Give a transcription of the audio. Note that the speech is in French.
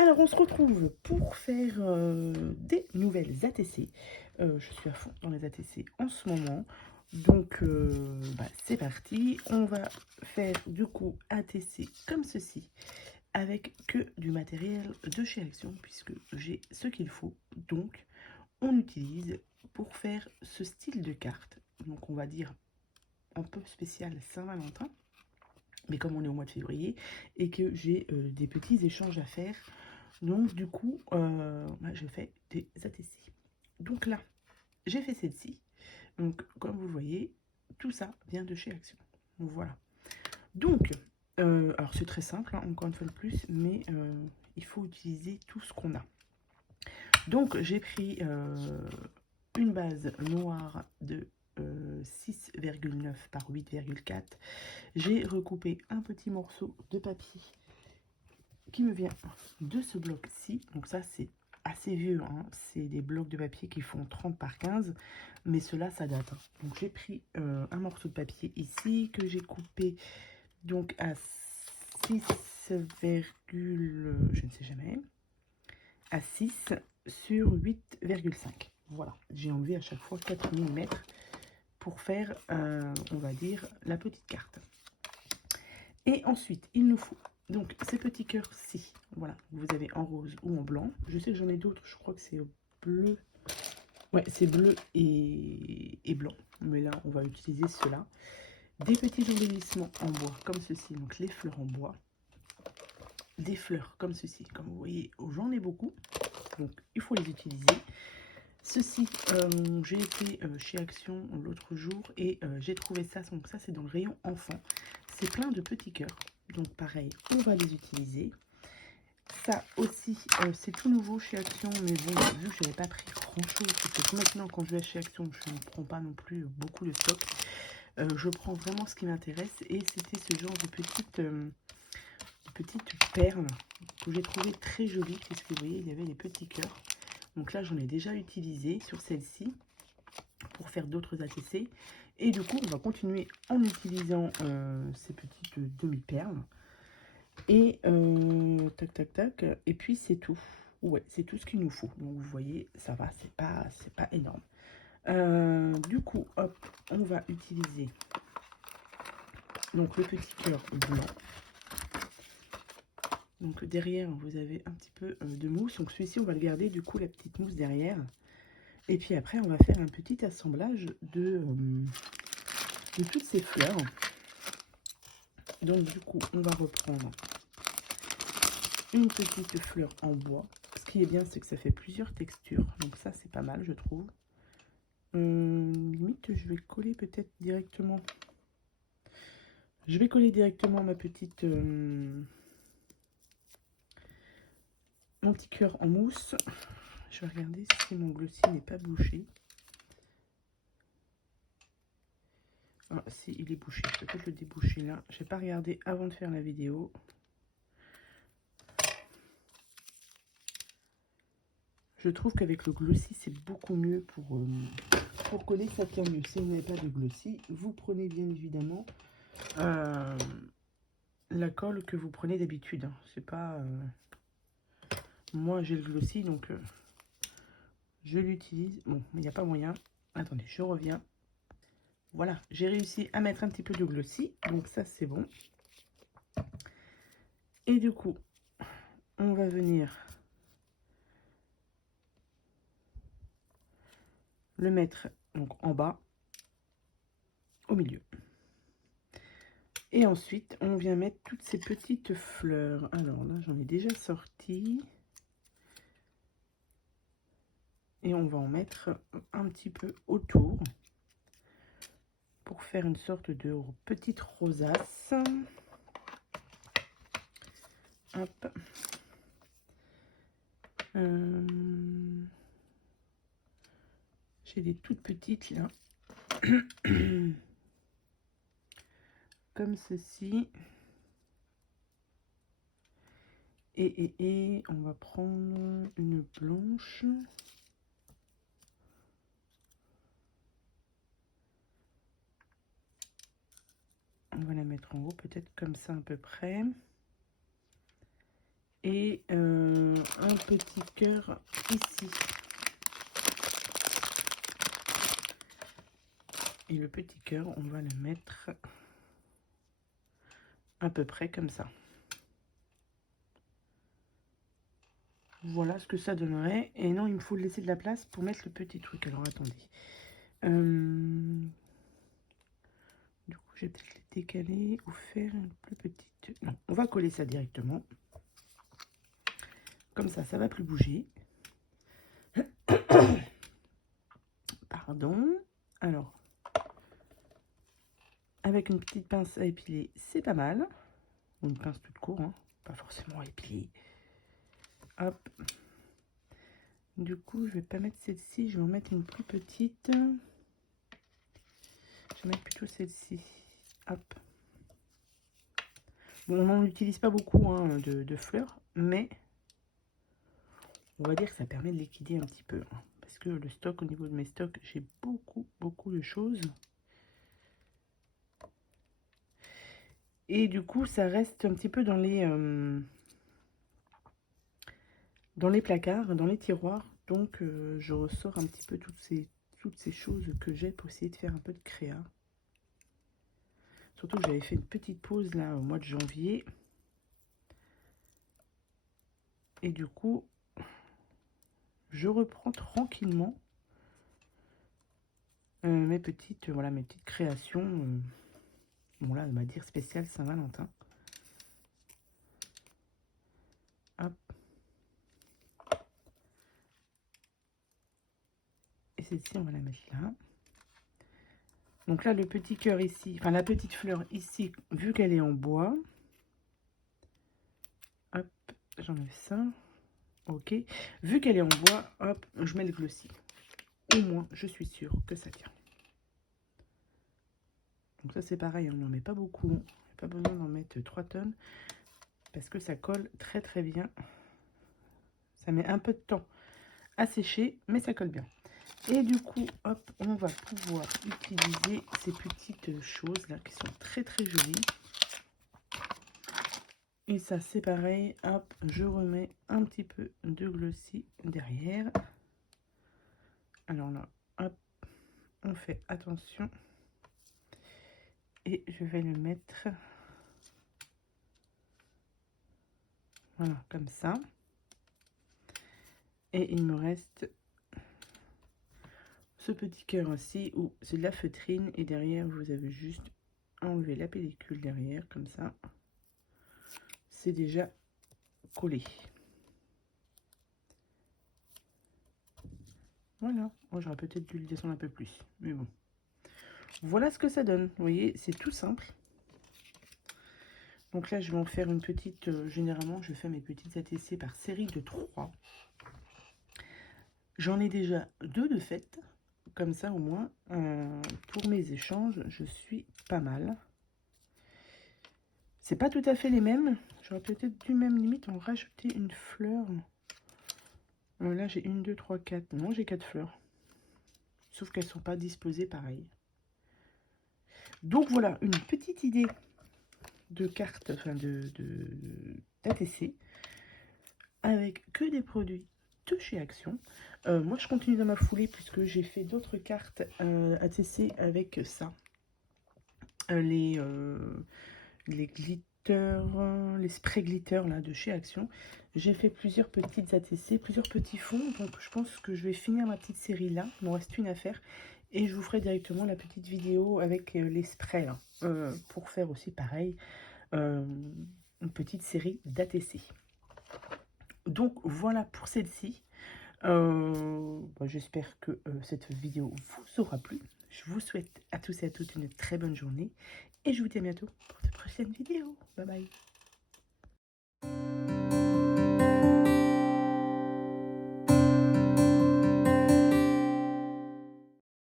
Alors, on se retrouve pour faire des nouvelles ATC. Je suis à fond dans les ATC en ce moment. Donc, c'est parti. On va faire du coup ATC comme ceci, avec que du matériel de chez Action, puisque j'ai ce qu'il faut. Donc, on utilise pour faire ce style de carte. Donc, on va dire un peu spécial Saint-Valentin. Mais comme on est au mois de février et que j'ai des petits échanges à faire, donc du coup, je fais des ATC. Donc là, j'ai fait celle-ci. Donc comme vous voyez, tout ça vient de chez Action. Donc voilà. Donc, alors c'est très simple, hein, encore une fois de plus, mais il faut utiliser tout ce qu'on a. Donc j'ai pris une base noire de 6,9 par 8,4. J'ai recoupé un petit morceau de papier qui me vient de ce bloc-ci. Donc ça, c'est assez vieux, hein. C'est des blocs de papier qui font 30 par 15, mais cela, ça date, hein. Donc j'ai pris un morceau de papier ici, que j'ai coupé donc à 6, je ne sais jamais, à 6 sur 8,5. Voilà, j'ai enlevé à chaque fois 4 mm pour faire, on va dire, la petite carte. Et ensuite, il nous faut donc ces petits cœurs-ci. Voilà, vous avez en rose ou en blanc. Je sais que j'en ai d'autres, je crois que c'est bleu. Ouais, c'est bleu et blanc. Mais là, on va utiliser ceux-là. Des petits embellissements en bois, comme ceci. Donc les fleurs en bois. Des fleurs comme ceci. Comme vous voyez, j'en ai beaucoup. Donc il faut les utiliser. Ceci, j'ai été chez Action l'autre jour et j'ai trouvé ça. Donc ça, c'est dans le rayon enfant. C'est plein de petits cœurs. Donc pareil, on va les utiliser. Ça aussi, c'est tout nouveau chez Action, mais bon, vu que je n'avais pas pris grand chose, parce que maintenant quand je vais chez Action, je ne prends pas non plus beaucoup de stock. Je prends vraiment ce qui m'intéresse et c'était ce genre de petites perles que j'ai trouvé très jolies, puisque vous voyez, il y avait les petits cœurs. Donc là, j'en ai déjà utilisé sur celle-ci pour faire d'autres ATC. Et du coup, on va continuer en utilisant ces petites demi-perles. Et tac, tac, tac. Et puis, c'est tout. Ouais, c'est tout ce qu'il nous faut. Donc, vous voyez, ça va, c'est pas énorme. Du coup, hop, on va utiliser donc le petit cœur blanc. Donc, derrière, vous avez un petit peu de mousse. Donc, celui-ci, on va le garder, du coup, la petite mousse derrière. Et puis après, on va faire un petit assemblage de toutes ces fleurs. Donc, du coup, on va reprendre une petite fleur en bois. Ce qui est bien, c'est que ça fait plusieurs textures. Donc ça, c'est pas mal, je trouve. Limite, je vais coller peut-être directement. Je vais coller directement ma petite... mon petit cœur en mousse. Je vais regarder si mon glossy n'est pas bouché. Ah, si, il est bouché. Peut-être le déboucher là. Je n'ai pas regardé avant de faire la vidéo. Je trouve qu'avec le glossy, c'est beaucoup mieux pour coller, ça tient mieux. Si vous n'avez pas de glossy, vous prenez bien évidemment la colle que vous prenez d'habitude. Hein. C'est pas... moi, j'ai le glossy, donc je l'utilise. Bon, il n'y a pas moyen. Attendez, je reviens. Voilà, j'ai réussi à mettre un petit peu de glossy. Donc ça, c'est bon. Et du coup, on va venir le mettre donc en bas, au milieu. Et ensuite, on vient mettre toutes ces petites fleurs. Alors là, j'en ai déjà sorti. Et on va en mettre un petit peu autour pour faire une sorte de petite rosace. Hop. J'ai des toutes petites là. Comme ceci. Et on va prendre une blanche. On va la mettre en haut, peut-être comme ça à peu près. et un petit cœur ici. Et le petit cœur, on va le mettre à peu près comme ça. Voilà ce que ça donnerait. Et non, il me faut laisser de la place pour mettre le petit truc. Alors, attendez. Du coup, je vais peut-être les décaler ou faire une plus petite. Non, on va coller ça directement. Comme ça va plus bouger. Pardon. Alors, avec une petite pince à épiler, c'est pas mal. Une pince toute courte, hein, pas forcément à épiler. Hop. Du coup, je vais pas mettre celle-ci, je vais en mettre une plus petite. Je vais mettre plutôt celle-ci. Hop. Bon, on n'en utilise pas beaucoup hein, de fleurs, mais on va dire que ça permet de liquider un petit peu. Hein, parce que le stock, au niveau de mes stocks, j'ai beaucoup de choses. Et du coup, ça reste un petit peu dans les placards, dans les tiroirs. Donc, je ressors un petit peu toutes ces choses que j'ai pour essayer de faire un peu de créa. Surtout que j'avais fait une petite pause là au mois de janvier. Et du coup, je reprends tranquillement mes petites créations. Bon là, on va dire spécial Saint-Valentin. Hop. Et celle-ci, on va la mettre là. Donc là, le petit cœur ici, enfin la petite fleur ici, vu qu'elle est en bois. Hop, j'enlève ça. Ok. Vu qu'elle est en bois, hop, je mets le glossy. Au moins, je suis sûre que ça tient. Donc ça, c'est pareil, on n'en met pas beaucoup. Il n'y a pas besoin d'en mettre 3 tonnes. Parce que ça colle très bien. Ça met un peu de temps à sécher, mais ça colle bien. Et du coup, hop, on va pouvoir utiliser ces petites choses là qui sont très jolies. Et ça, c'est pareil. Hop, je remets un petit peu de glossy derrière. Alors là, hop, on fait attention. Et je vais le mettre, voilà, comme ça. Et il me reste ce petit cœur aussi, où c'est de la feutrine. Et derrière, vous avez juste enlevé la pellicule derrière, comme ça. C'est déjà collé. Voilà. Moi, j'aurais peut-être dû le descendre un peu plus. Mais bon. Voilà ce que ça donne. Vous voyez, c'est tout simple. Donc là, je vais en faire une petite... généralement, je fais mes petites ATC par série de 3. J'en ai déjà 2 de fait. Comme ça, au moins, pour mes échanges, je suis pas mal. C'est pas tout à fait les mêmes. J'aurais peut-être dû même limite en rajouter une fleur. Là, j'ai 1, 2, 3, 4. Non, j'ai 4 fleurs. Sauf qu'elles sont pas disposées pareil. Donc voilà, une petite idée de carte, enfin d'ATC, avec que des produits de chez Action. Moi, je continue dans ma foulée puisque j'ai fait d'autres cartes ATC avec ça. Les glitters, les sprays glitter là de chez Action. J'ai fait plusieurs petites ATC, plusieurs petits fonds. Donc, je pense que je vais finir ma petite série là. Il m'en reste une à faire. Et je vous ferai directement la petite vidéo avec les sprays là, pour faire aussi pareil. Une petite série d'ATC. Donc voilà pour celle-ci. J'espère que cette vidéo vous aura plu. Je vous souhaite à tous et à toutes une très bonne journée. Et je vous dis à bientôt pour de prochaines vidéos. Bye bye.